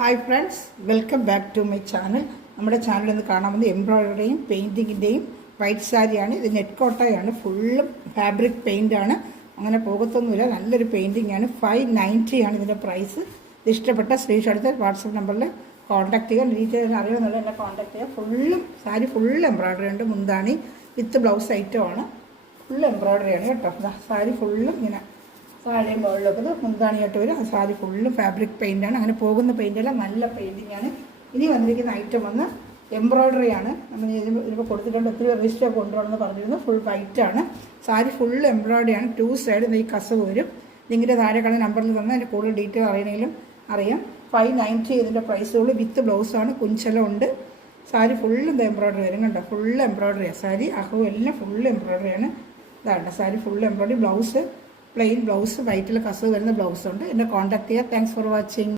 Hi friends, welcome back to my channel. നമ്മുടെ ചാനലിൽ നിന്ന് കാണാൻ വന്നത് എംബ്രോയിഡറിയും പെയിൻറ്റിങ്ങിൻ്റെയും വൈറ്റ് സാരിയാണ്. ഇത് നെറ്റ് കോട്ടയാണ്, ഫുള്ളും ഫാബ്രിക് പെയിൻ്റാണ്. അങ്ങനെ പോകത്തൊന്നുമില്ല, നല്ലൊരു പെയിൻറ്റിംഗ് ആണ്. 590 ആണ് ഇതിൻ്റെ പ്രൈസ്. ഇത് ഇഷ്ടപ്പെട്ട സ്ക്രീൻഷോട്ട് എടുത്ത് വാട്സപ്പ് നമ്പറിൽ കോൺടാക്ട് ചെയ്യുക. ഡീറ്റെയിൽ അറിയുമെന്നുള്ള എന്നെ കോൺടാക്ട് ചെയ്യുക. ഫുള്ളും സാരി ഫുൾ എംബ്രോയിഡറി ഉണ്ട്. മുന്താണി വിത്ത് ബ്ലൗസ് ഐറ്റമാണ്. ഫുൾ എംബ്രോയിഡറിയാണ് കേട്ടോ. സാരി ഫുള്ളും ഇങ്ങനെ സാരിയും മുകളിലൊക്കെ മുന്താണിയായിട്ട് വരും. ആ സാരി ഫുള്ള് ഫാബ്രിക് പെയിൻ്റാണ്. അങ്ങനെ പോകുന്ന പെയിൻ്റെല്ലാം നല്ല പെയിൻറ്റിങ്ങാണ്. ഇനി വന്നിരിക്കുന്ന ഐറ്റം വന്ന് എംബ്രോയിഡറിയാണ്. നമ്മൾ ഇതിപ്പോൾ കൊടുത്തിട്ടുണ്ട്. ഒത്തിരി രജിസ്റ്റർ കൊണ്ടുപോകണമെന്ന് പറഞ്ഞിരുന്നു. ഫുൾ വൈറ്റാണ്. സാരി ഫുൾ എംബ്രോയിഡറിയാണ്. 2 സൈഡ് ഈ കസവ് വരും. ഇതിൻ്റെ താഴെ കാണുന്ന നമ്പറിൽ തന്നെ അതിൻ്റെ കൂടുതൽ ഡീറ്റെയിൽ അറിയണമെങ്കിലും അറിയാം. 590 ഇതിൻ്റെ പ്രൈസുള്ളൂ. വിത്ത് ബ്ലൗസാണ്. കുഞ്ചലം ഉണ്ട്. സാരി ഫുള്ളും എംബ്രോയിഡറി വരും കണ്ടോ. ഫുൾ എംബ്രോയിഡറിയാണ് സാരി. അഹവും എല്ലാം ഫുൾ എംബ്രോയിഡറിയാണ്. ഇതാണ് sari full embroidery. Blouse plain blouse, വൈറ്റിൽ കസവ് വരുന്ന ബ്ലൗസ് ഉണ്ട്. എന്നെ കോൺടാക്ട് ചെയ്യുക. Thanks for watching.